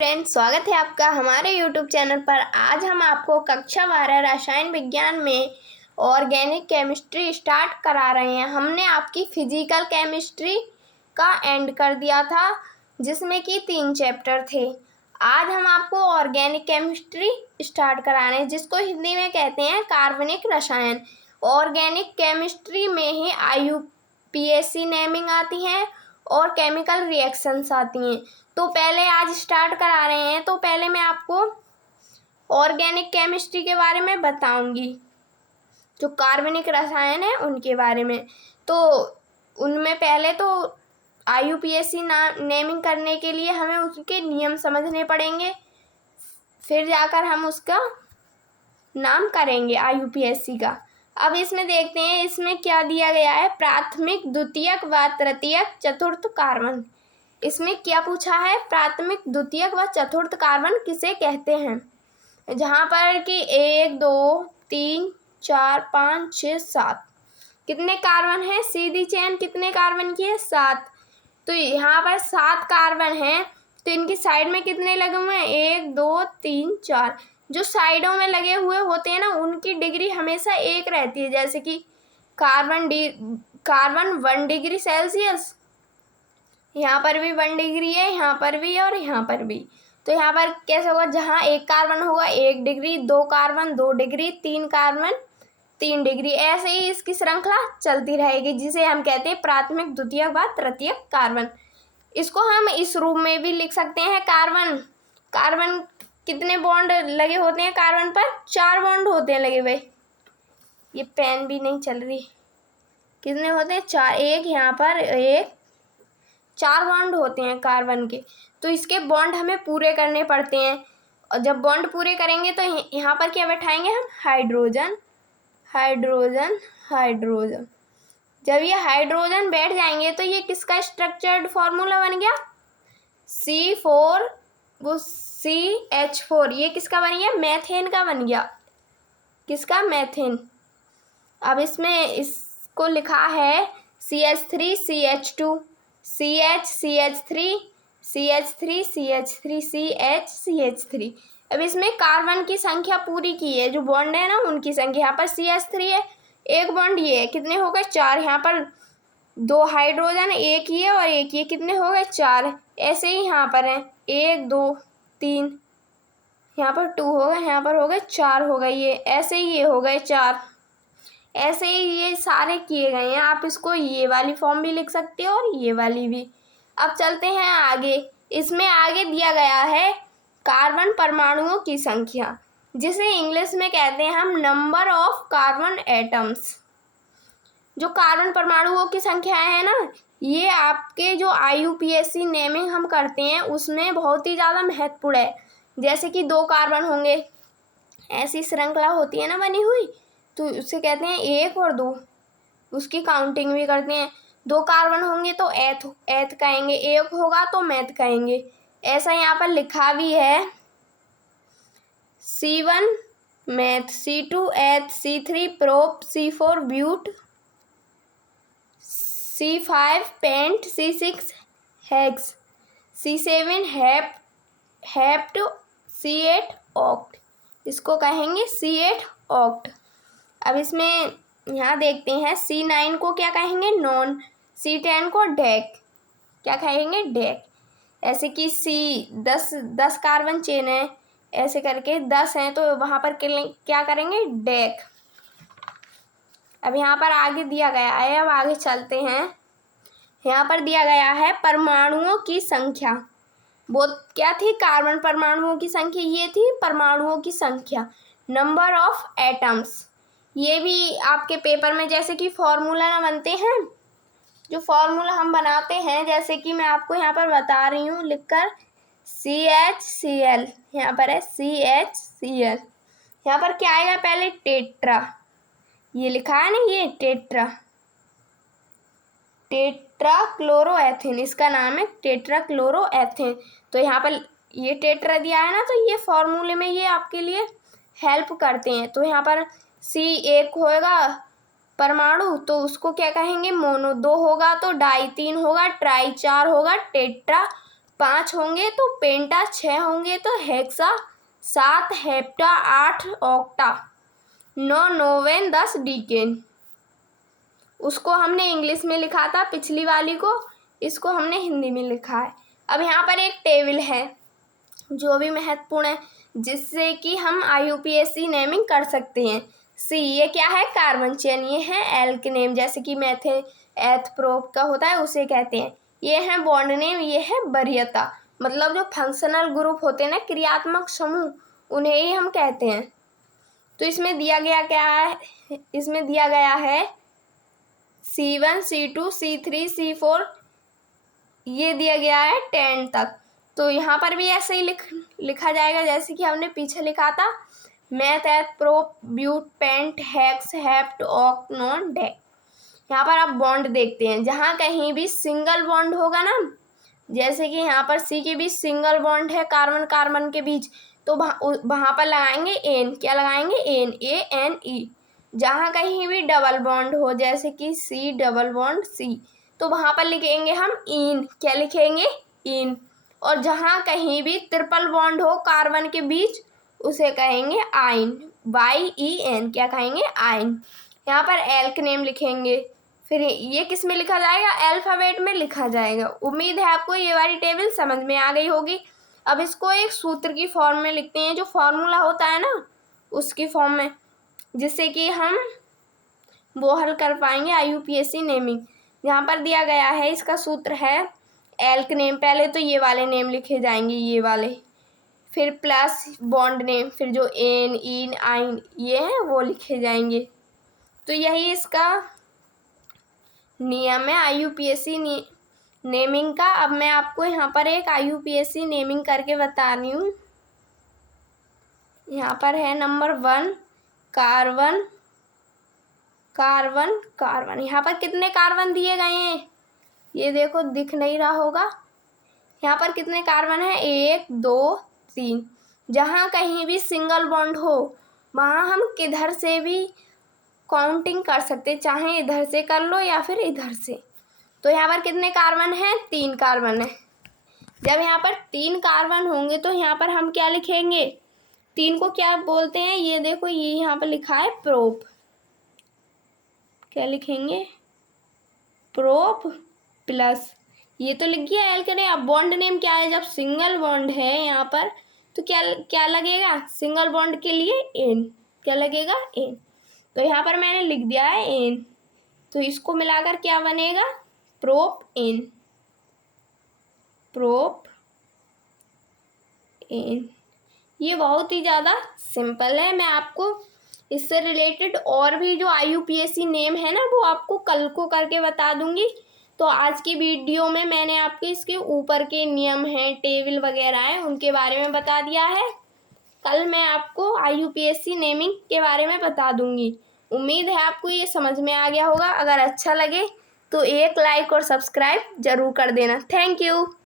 Friends, स्वागत है आपका हमारे YouTube चैनल पर। आज हम आपको कक्षा 12 रसायन विज्ञान में ऑर्गेनिक केमिस्ट्री स्टार्ट करा रहे हैं। हमने आपकी फिजिकल केमिस्ट्री का एंड कर दिया था, जिसमें कि 3 चैप्टर थे। आज हम आपको ऑर्गेनिक केमिस्ट्री स्टार्ट करा रहे हैं, जिसको हिंदी में कहते हैं कार्बनिक रसायन। ऑर्गेनिक केमिस्ट्री में ही IUPAC नेमिंग आती है और केमिकल रिएक्शंस आती हैं। तो पहले आज स्टार्ट करा रहे हैं, तो पहले मैं आपको ऑर्गेनिक केमिस्ट्री के बारे में बताऊंगी, जो कार्बनिक रसायन है उनके बारे में। तो उनमें पहले तो IUPAC नेमिंग करने के लिए हमें उसके नियम समझने पड़ेंगे, फिर जाकर हम उसका नाम करेंगे IUPAC का। अब इसमें देखते हैं इसमें क्या दिया गया है। प्राथमिक, द्वितीयक व तृतीयक चतुर्थ कार्बन। इसमें क्या पूछा है, प्राथमिक, द्वितीयक व चतुर्थ कार्बन किसे कहते हैं। जहाँ पर कि 1 2 3 4 5 6 7 कितने कार्बन है, सीधी चेन कितने कार्बन की है, 7। तो यहाँ पर 7 कार्बन हैं, तो इनकी साइड में कितने लगे हुए हैं, 1 2 3 4। जो साइडों में लगे हुए होते हैं ना, उनकी डिग्री हमेशा एक रहती है। जैसे कि कार्बन 1 डिग्री सेल्सियस, यहाँ पर भी 1 डिग्री है, यहाँ पर भी और यहाँ पर भी। तो यहाँ पर कैसे होगा, जहाँ 1 कार्बन होगा 1 degree, 2 carbon 2 degree, 3 carbon 3 degree, ऐसे ही इसकी श्रृंखला चलती रहेगी, जिसे हम कहते हैं प्राथमिक, द्वितीयक व तृतीयक कार्बन। इसको हम इस रूप में भी लिख सकते हैं। कार्बन कितने बॉन्ड लगे होते हैं कार्बन पर, 4 बॉन्ड होते हैं लगे हुए। ये पेन भी नहीं चल रही। कितने होते हैं, 4। एक यहाँ पर, 4 बॉन्ड होते हैं कार्बन के। तो इसके बॉन्ड हमें पूरे करने पड़ते हैं, और जब बॉन्ड पूरे करेंगे तो यहाँ पर क्या बैठाएंगे हम, हाइड्रोजन हाइड्रोजन हाइड्रोजन। जब ये हाइड्रोजन बैठ जाएंगे तो ये किसका स्ट्रक्चर्ड फॉर्मूला बन गया, C4, वो CH4। ये किसका बन गया, मैथेन का बन गया। किसका, मैथेन। अब इसमें इसको लिखा है CH3 CH2 CH CH3 CH3 CH3 CH CH3। अब इसमें कार्बन की संख्या पूरी की है, जो बॉन्ड है ना उनकी संख्या। यहाँ पर CH3 है, एक बॉन्ड ये है, कितने हो गए, 4। यहाँ पर 2 हाइड्रोजन, एक ही है और एक ही, कितने हो गए, 4। ऐसे ही यहाँ पर है 1 2 3, यहाँ पर 2 हो गए, यहाँ पर हो गए 4 हो गए, ये ऐसे ही ये हो गए 4। ऐसे ही ये सारे किए गए हैं। आप इसको ये वाली फॉर्म भी लिख सकते हो और ये वाली भी। अब चलते हैं आगे। इसमें आगे दिया गया है कार्बन परमाणुओं की संख्या, जिसे इंग्लिश में कहते हैं हम नंबर ऑफ कार्बन एटम्स। जो कार्बन परमाणुओं की संख्या है ना, ये आपके जो IUPAC नेमिंग हम करते हैं उसमें बहुत ही ज़्यादा महत्वपूर्ण है। जैसे कि 2 कार्बन होंगे, ऐसी श्रृंखला होती है ना बनी हुई, तो उसे कहते हैं 1 और 2, उसकी काउंटिंग भी करते हैं। 2 कार्बन होंगे तो एथ कहेंगे, 1 होगा तो मैथ कहेंगे। ऐसा यहाँ पर लिखा भी है, C1 math, C2 eth, C3 prop, C4 but, C5 pent, C6 hex, C7 hept, C8 oct. इसको कहेंगे C8 ऑक्ट। अब इसमें यहाँ देखते हैं C9 को क्या कहेंगे, नॉन। C10 को डेक, क्या कहेंगे, डेक। ऐसे कि C10 कार्बन चेन है, ऐसे करके 10 हैं, तो वहाँ पर क्या करेंगे, डेक। अब यहाँ पर आगे दिया गया है, अब आगे चलते हैं। यहाँ पर दिया गया है परमाणुओं की संख्या। वो क्या थी, कार्बन परमाणुओं की संख्या, ये थी परमाणुओं की संख्या, नंबर ऑफ एटम्स। ये भी आपके पेपर में जैसे कि फॉर्मूला ना बनते हैं, जो फॉर्मूला हम बनाते हैं, जैसे कि मैं आपको यहाँ पर बता रही हूँ लिखकर, CHCl, यहाँ पर है CHCl। यहाँ पर क्या आएगा, पहले टेट्रा, ये लिखा है ना, ये टेट्रा क्लोरोएथेन, इसका नाम है टेट्रा क्लोरोएथेन। तो यहाँ पर ये टेट्रा दिया है ना, तो ये फॉर्मूले में ये आपके लिए हेल्प करते हैं। तो यहाँ पर C1 होगा परमाणु, तो उसको क्या कहेंगे, मोनो। 2 होगा तो डाई, 3 होगा ट्राई, 4 होगा टेट्रा, 5 होंगे तो पेंटा, 6 होंगे तो हेक्सा, 7 हेप्टा, 8 ऑक्टा, 9 नोवेन, 10 डीकेन। उसको हमने इंग्लिश में लिखा था पिछली वाली को, इसको हमने हिंदी में लिखा है। अब यहाँ पर एक टेबल है जो भी महत्वपूर्ण है, जिससे कि हम IUPAC नेमिंग कर सकते हैं। सी, ये क्या है? Carbon chain. ये है एल्क नेम, जैसे कि मेथे एथ प्रोप का होता है उसे कहते हैं। ये है बॉन्ड नेम, ये है वरीयता। मतलब जो फंक्शनल ग्रुप होते हैं ना, क्रियात्मक समूह, उन्हें ही हम कहते हैं। तो इसमें दिया गया क्या है? इसमें दिया गया है C1, C2, C3, C4, ये दिया गया है 10 तक। तो यहाँ पर भी ऐसे ही लिखा जाएगा जैसे कि हमने पीछे लिखा था, meth, eth, prop, but, pent, hex, hept, oct, non, dec. यहाँ पर आप बॉन्ड देखते हैं, जहाँ कहीं भी सिंगल बॉन्ड होगा ना, जैसे कि यहाँ पर C के बीच सिंगल बॉन्ड है कार्बन कार्बन के बीच, तो वहाँ पर लगाएंगे एन। क्या लगाएंगे? Ane, ANE। जहाँ कहीं भी डबल बॉन्ड हो, जैसे कि C डबल बॉन्ड C, तो वहाँ पर लिखेंगे हम इन। क्या लिखेंगे? इन। और जहाँ कहीं भी ट्रिपल बॉन्ड हो कार्बन के बीच, उसे कहेंगे आइन, YEN। क्या कहेंगे? आइन। यहाँ पर एल्क नेम लिखेंगे। फिर ये किस में लिखा जाएगा? अल्फ़ाबेट में लिखा जाएगा। उम्मीद है आपको ये वाली टेबल समझ में आ गई होगी। अब इसको एक सूत्र की फॉर्म में लिखते हैं, जो फॉर्मूला होता है ना, उसकी फॉर्म में, जिससे कि हम वो हल कर पाएंगे IUPAC नेमिंग। यहाँ पर दिया गया है, इसका सूत्र है एल्क नेम। पहले तो ये वाले नेम लिखे जाएंगे, ये वाले, फिर प्लस बॉन्ड नेम, फिर जो एन, इन, आइन ये हैं वो लिखे जाएंगे। तो यही इसका नियम है IUPAC नेमिंग का। अब मैं आपको यहाँ पर एक IUPAC नेमिंग करके बता रही हूँ। यहाँ पर है नंबर 1 कार्बन, कार्बन, कार्बन। यहाँ पर कितने कार्बन दिए गए हैं? ये देखो, दिख नहीं रहा होगा। यहाँ पर कितने कार्बन है? 1, 2, 3। जहाँ कहीं भी सिंगल बॉन्ड हो, वहाँ हम किधर से भी काउंटिंग कर सकते, चाहे इधर से कर लो या फिर इधर से। तो यहाँ पर कितने कार्बन हैं? 3 कार्बन है। जब यहाँ पर 3 कार्बन होंगे तो यहाँ पर हम क्या लिखेंगे? 3 को क्या बोलते हैं? ये देखो, ये यहाँ पर लिखा है प्रोप। क्या लिखेंगे? प्रोप प्लस, ये तो लिख गया एल्केन। अब बॉन्ड नेम क्या है? जब सिंगल बॉन्ड है यहाँ पर, तो क्या लगेगा? सिंगल बॉन्ड के लिए एन। क्या लगेगा? एन। तो यहाँ पर मैंने लिख दिया है एन, तो इसको मिलाकर क्या बनेगा? Prop ane, prop ane. ये बहुत ही ज़्यादा सिंपल है। मैं आपको इससे रिलेटेड और भी जो IUPAC नेम है ना, वो आपको कल को करके बता दूंगी। तो आज की वीडियो में मैंने आपको इसके ऊपर के नियम हैं, टेबल वगैरह हैं, उनके बारे में बता दिया है। कल मैं आपको IUPAC नेमिंग के बारे में बता दूंगी। उम्मीद है आपको ये समझ में आ गया होगा। अगर अच्छा लगे तो एक लाइक और सब्सक्राइब ज़रूर कर देना। Thank you.